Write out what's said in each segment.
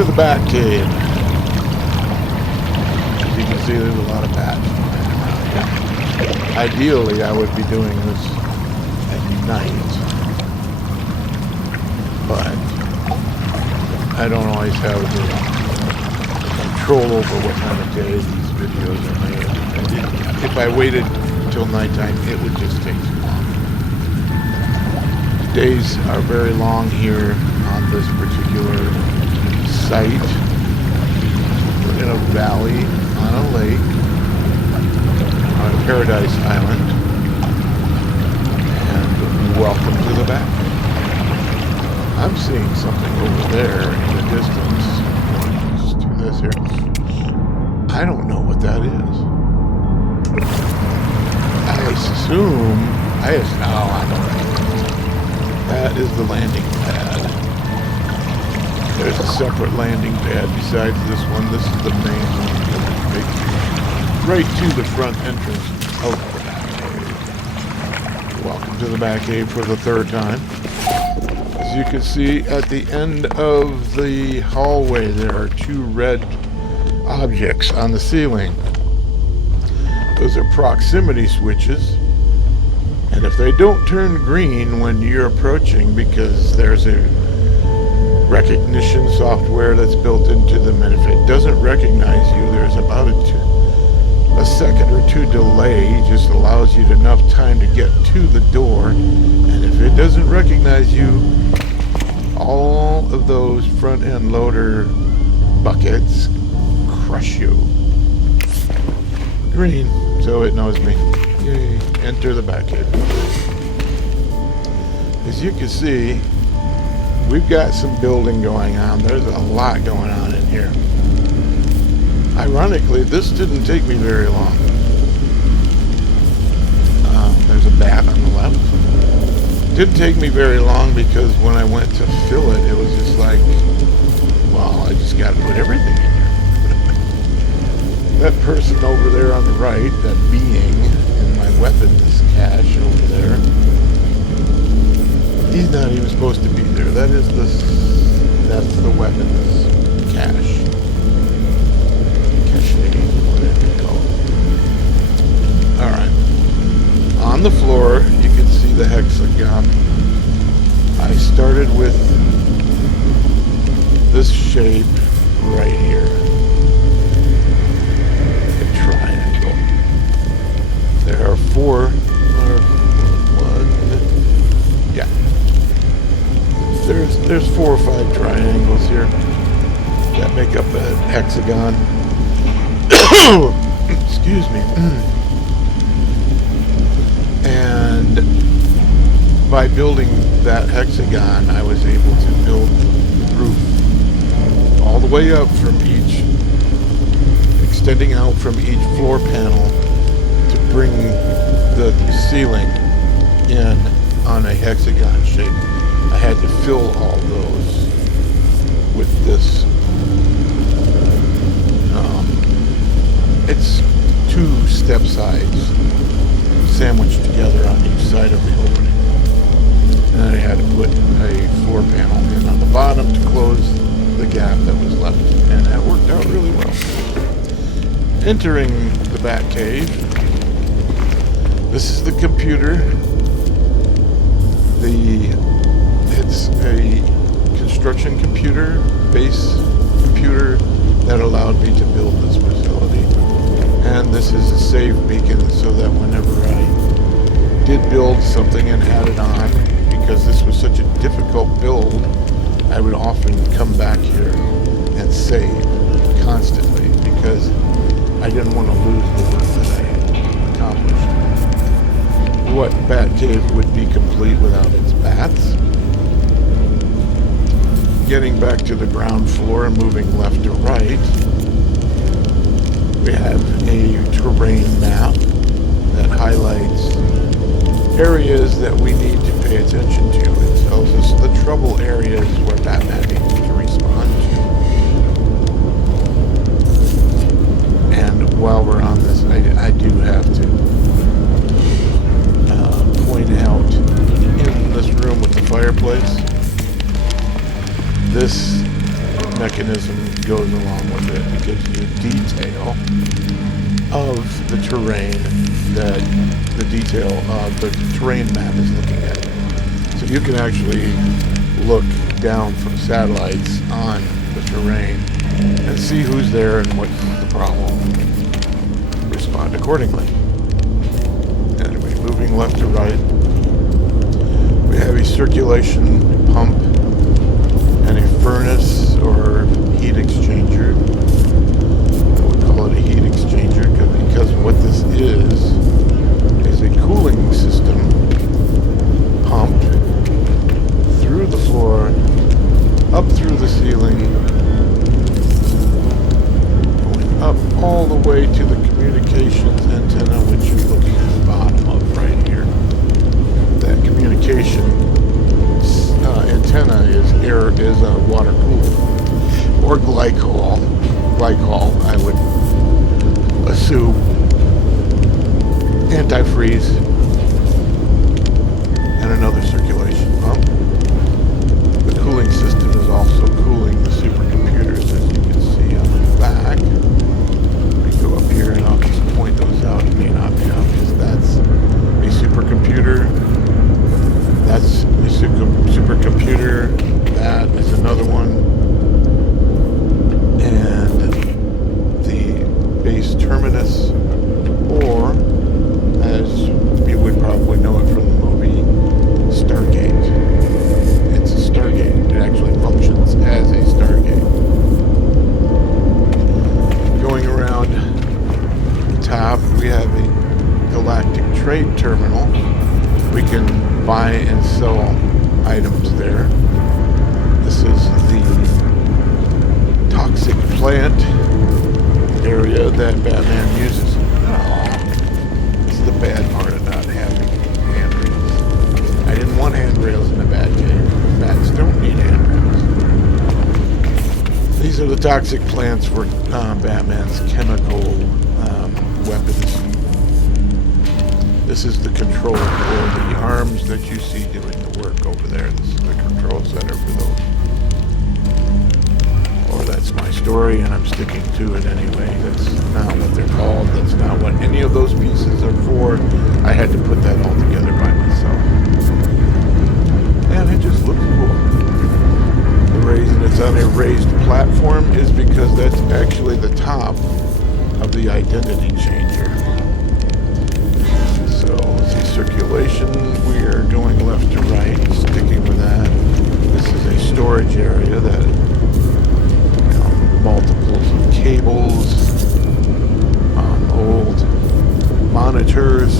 to the Bat Cave. As you can see, there's a lot of bats flying around here. Ideally, I would be doing this at night, but I don't always have the control over what time of day these videos are made. If I waited until nighttime, it would just take too long. Days are very long here on this particular site. We're in a valley on a lake on Paradise Island, and welcome to the back. I'm seeing something over there in the distance. Let's do this here. I don't know what that is. I don't know. That is the landing pad. There's a separate landing pad besides this one. This is the main one that takes you right to the front entrance of the Batcave. Welcome to the Batcave for the third time. As you can see, at the end of the hallway, there are two red objects on the ceiling. Those are proximity switches. And if they don't turn green when you're approaching, because there's a recognition software that's built into them, and if it doesn't recognize you, there's about a second or two delay. Just allows you enough time to get to the door. And if it doesn't recognize you, all of those front end loader buckets crush you. Green, so it knows me. Yay. Enter the Batcave. As you can see, we've got some building going on. There's a lot going on in here. Ironically, this didn't take me very long. There's a bat on the left. Didn't take me very long because when I went to fill it, it was just like, well, I just got to put everything in here. That person over there on the right, that being in my weapons cache over there, he's not even supposed to be there. That's the weapons cache. Cache, whatever you call it. Alright. On the floor, you can see the hexagon. I started with this shape right here. A triangle. There are there's 4 or 5 triangles here that make up a hexagon. Excuse me. And by building that hexagon, I was able to build the roof all the way up from each, extending out from each floor panel to bring the ceiling in on a hexagon shape. I had to fill all those with this. It's 2 step sides sandwiched together on each side of the opening. And then I had to put a floor panel in on the bottom to close the gap that was left. And that worked out really well. Entering the Batcave. This is the computer. It's a construction computer, base computer, that allowed me to build this facility. And this is a save beacon so that whenever I did build something and add it on, because this was such a difficult build, I would often come back here and save constantly because I didn't want to lose the work that I accomplished. What Batcave would be complete without its bats? Getting back to the ground floor and moving left to right, we have a terrain map that highlights areas that we need to pay attention to. It tells us the trouble areas where Batman needs to respond to. And while we're on this, I do have to point out, in this room with the fireplace, this mechanism goes along with it. It gives you detail of the terrain that the detail of the terrain map is looking at. So you can actually look down from satellites on the terrain and see who's there and what's the problem. Respond accordingly. Anyway, moving left to right, we have a circulation pump and a furnace or heat exchanger. I would call it a heat exchanger because what this is a cooling system pumped through the floor, up through the ceiling, going up all the way to the communications antenna, which you're looking at the bottom of right here. That communication antenna is water cooled or glycol, I would assume, antifreeze, and another circulation pump. The cooling system is also cooling the supercomputers, as you can see on the back. We go up here and I'll just point those out. It may not be obvious. That's a supercomputer. That's a supercomputer. That is another one. And the base terminus, or as you would probably know it from the movie, Stargate. It's a Stargate. It actually functions as a Stargate. Going around the top, we have a galactic trade terminal. We can buy and sell items there. This is the toxic plant area that Batman uses. This is the bad part of not having handrails. I didn't want handrails in the Batcave. Bats don't need handrails. These are the toxic plants for Batman's chemical weapons. This is the control for the arms that you see doing the work over there. This is the control center for those. Well, that's my story, and I'm sticking to it anyway. That's not what they're called. That's not what any of those pieces are for. I had to put that all together by myself. And it just looks cool. The reason it's on a raised platform is because that's actually the top of the identity changer. So, let's see, circulation, we are going left to right, sticking with that. This is a storage area that, multiples of cables, old monitors,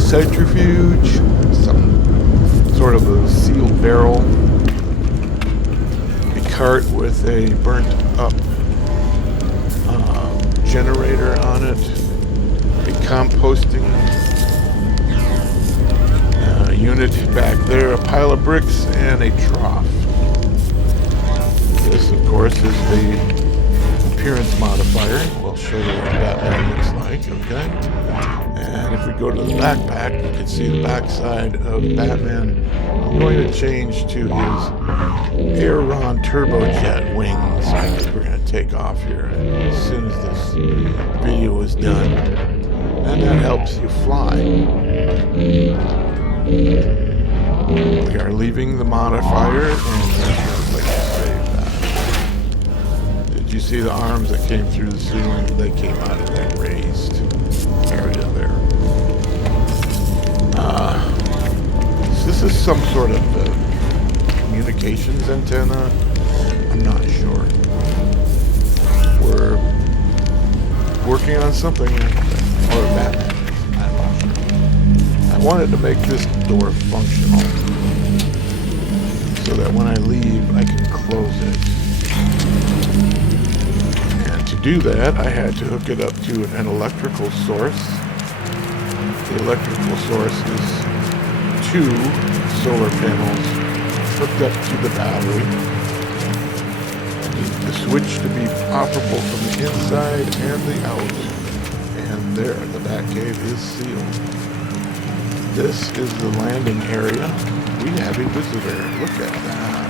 centrifuge, some sort of a sealed barrel, a cart with a burnt up generator on it, a composting unit back there, a pile of bricks, and a trough. This, of course, is the appearance modifier. We'll show you what Batman looks like, okay? And if we go to the backpack, you can see the backside of Batman. I'm going to change to his Aeron turbojet wings because we're going to take off here as soon as this video is done. And that helps you fly. We are leaving the modifier, and there's no place to save that. Did you see the arms that came through the ceiling? They came out of that raised area there. This is some sort of communications antenna. I'm not sure. We're working on something, or Batman. I'm not sure. I wanted to make this door functional so that when I leave, I can close it. And to do that, I had to hook it up to an electrical source. The electrical source is 2 solar panels hooked up to the battery. I need the switch to be operable from the inside and the out. And there, the Batcave is sealed. This is the landing area. We have a visitor. Look at that.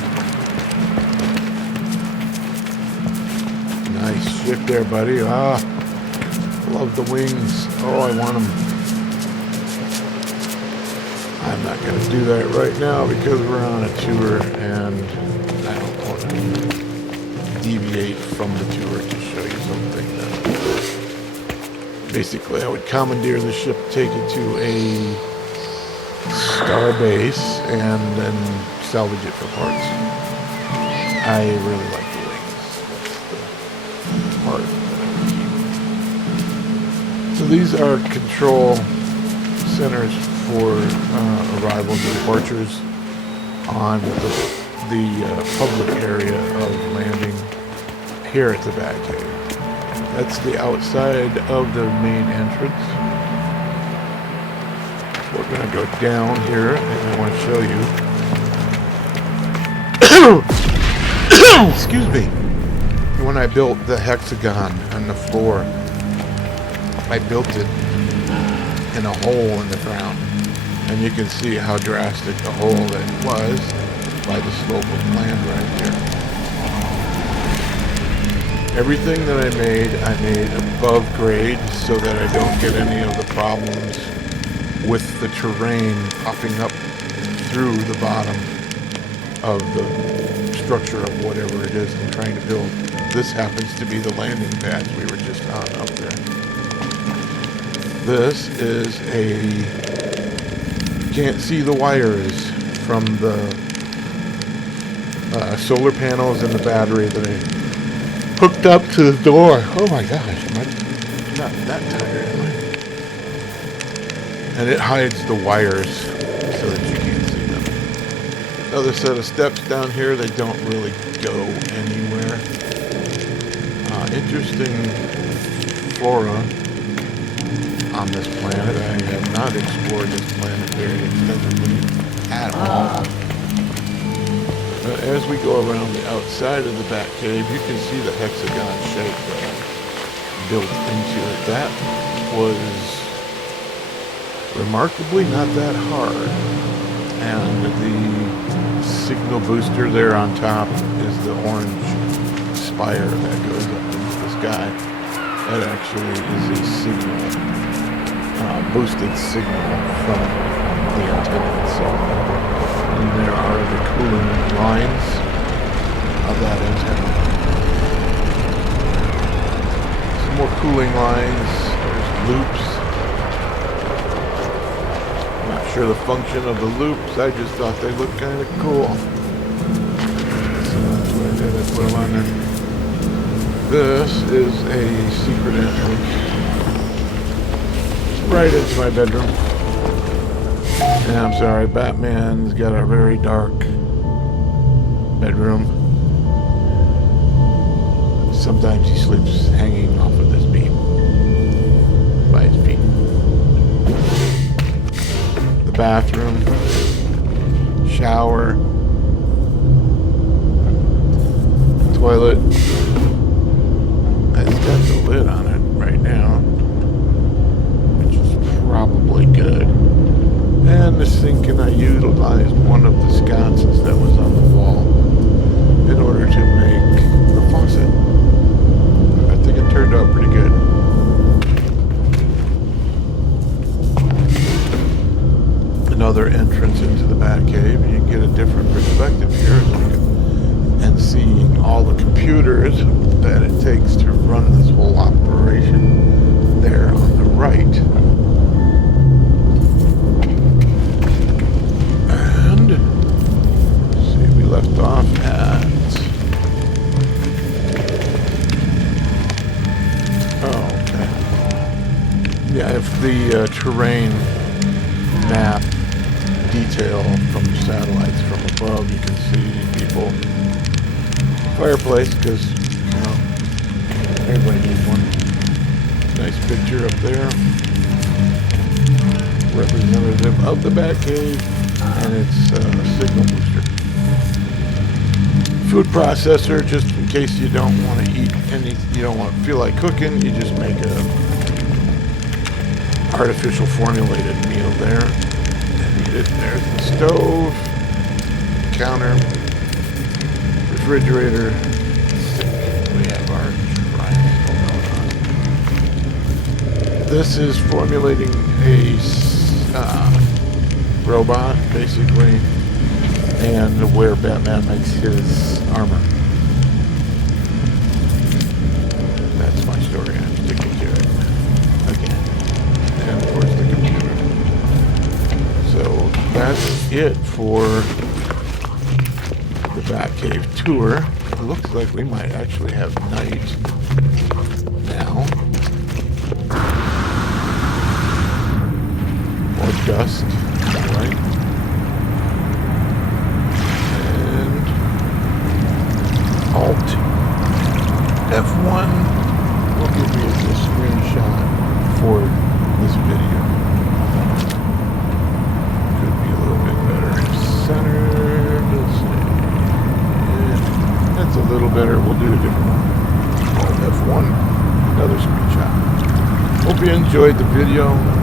Nice ship there, buddy. Ah, love the wings. Oh, I want them. I'm not going to do that right now because we're on a tour and I don't want to deviate from the tour to show you something. Basically, I would commandeer the ship, take it to a star base, and then salvage it for parts. I really like the wings. That's the part that I would keep. So these are control centers for arrivals and departures on the public area of landing here at the Batcave. That's the outside of the main entrance. We're going to go down here, and I want to show you. Excuse me. When I built the hexagon on the floor, I built it in a hole in the ground. And you can see how drastic the hole that was by the slope of land right here. Everything that I made above grade so that I don't get any of the problems with the terrain popping up through the bottom of the structure of whatever it is I'm trying to build. This happens to be the landing pads we were just on up there. This is you can't see the wires from the solar panels and the battery that I hooked up to the door. Oh my gosh, am I not that tired, am I? And it hides the wires so that you can't see them. Another set of steps down here, they don't really go anywhere. Interesting flora on this planet. I have not explored this planet very extensively at all. As we go around the outside of the Batcave, you can see the hexagon shape built into it. That was remarkably not that hard. And the signal booster there on top is the orange spire that goes up into the sky. That actually is a signal, boosted signal from the antenna itself. And there are the cooling lines of that antenna. Some more cooling lines. There's loops. I'm not sure the function of the loops. I just thought they looked kind of cool. So that's what I did. I put them on there. This is a secret entrance right into my bedroom. And I'm sorry, Batman's got a very dark bedroom. Sometimes he sleeps hanging off of this beam by his feet. The bathroom, shower, toilet. It's got the lid on it right now, which is probably good. And the sink, and I utilized one of the sconces that was on the wall in order to make the faucet. I think it turned out pretty good. Another entrance into the Batcave, and you get a different perspective here, and seeing all the computers that it takes to run this whole operation there on the right. Left off at yeah, if the terrain map detail from satellites from above, you can see people. Fireplace, because you know everybody needs one. Nice picture up there. Representative of the Batcave and its signal booster. Food processor, just in case you don't want to eat any, you don't want to feel like cooking, you just make a artificial formulated meal there and eat it. There's the stove, counter, refrigerator. We have our This is formulating a robot, basically, and where Batman makes his armor. That's my story. I'm sticking to it again, and of course the computer. So that's it for the Batcave tour. It looks like we might actually have night now. Or dusk, right? And Alt F1 will give me a screenshot for this video. Could be a little bit better. Center, let's see. Yeah, that's a little better. We'll do a different one. Alt F1, another screenshot. Hope you enjoyed the video.